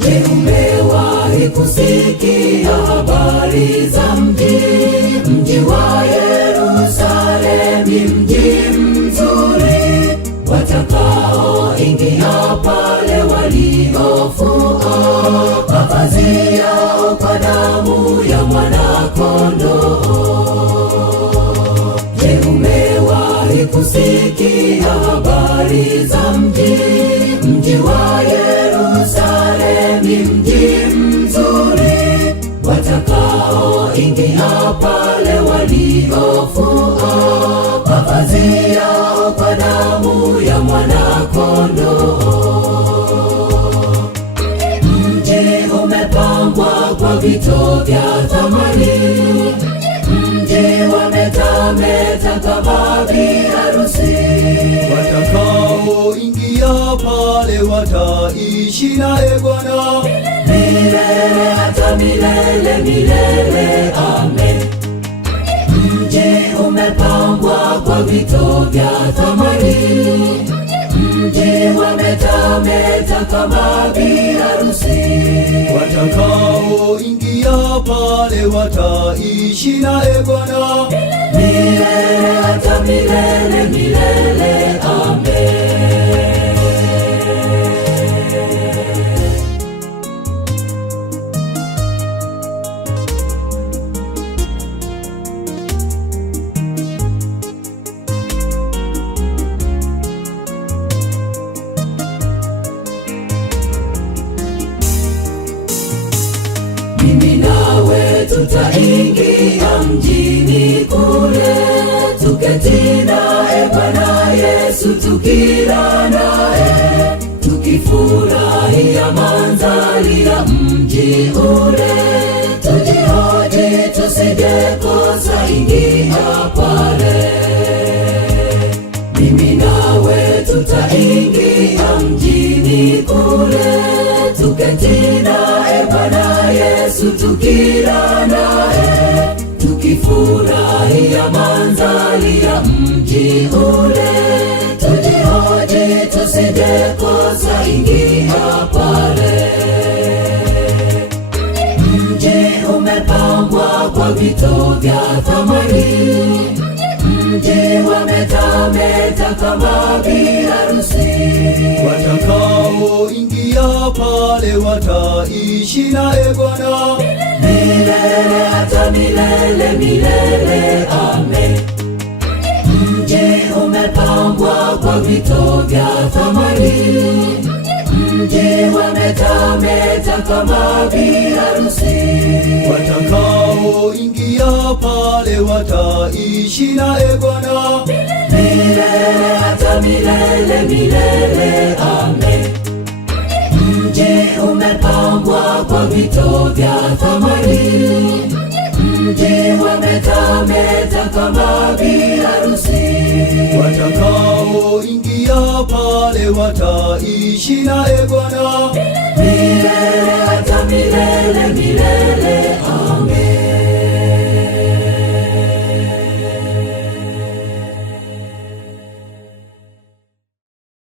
Je, umewahi kusikia habari za mji wa Yerusalemu, mji mzuri, watakaoingia pale waliofua mavazi yao kwa damu ya Mwana-Kondoo? Je, umewahi kusikia habari za mji wa Yerusalemu, mji mzuri, watakaoingia pale waliofua mavazi yao kwa damu ya Mwana-Kondoo? Mji umepambwa kwa vito vya thamani, mji wametameta kama biharusi. Watakaoingia pale wataishi naye Bwana milele hata milele milele. Amen. Mji umepambwa kwa vito vya thamani, mji wametameta kama biharusi. Watakaoingia pale wataishi naye Bwana milele hata milele milele. Amen. Mimi nawe tutaingia mjini kule, tuketi naye Bwana Yesu, tukila naye, tukifurahia mandhari ya mji ule. Tujihoji tusijekosa ingia pale. Mimi nawe tutaingia mjini kule, tuketi naye Bwana Yesu, tukila naye, tukifurahia mandhari ya mji ule. Tujihoji tusijekosa ingia pale. Mji umepambwa kwa vito vya thamani, mji wametameta kama biharusi. Watakaoingia pale wataishi naye Bwana milele hata milele milele. Amen. Mji umepambwa kwa vito vya thamani, mji wametameta kama biharusi. Watakaoingia pale wataishi naye Bwana milele hata milele milele. Amen. Mji umepambwa kwa vito vya thamani, mji wametameta kama biharusi. Watakaoingia pale wataishi naye Bwana milele hata milele milele.